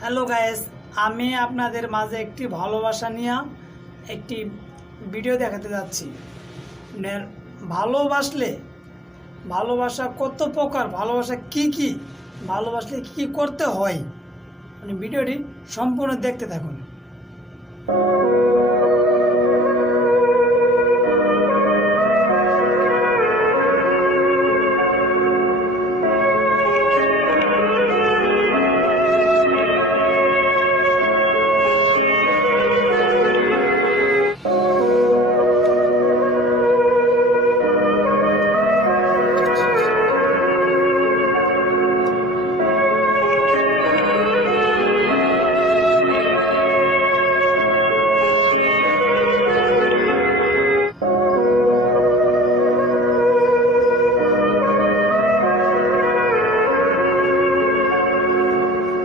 Hello guys, আমি আপনাদের মাঝে একটি ভালোবাসা নিয়ে একটি ভিডিও দেখাতে যাচ্ছি। ভালোবাসলে ভালোবাসা কত প্রকার, ভালোবাসা কি ভালোবাসলে কি করতে হয়, ভিডিওটি সম্পূর্ণ দেখতে থাকুন।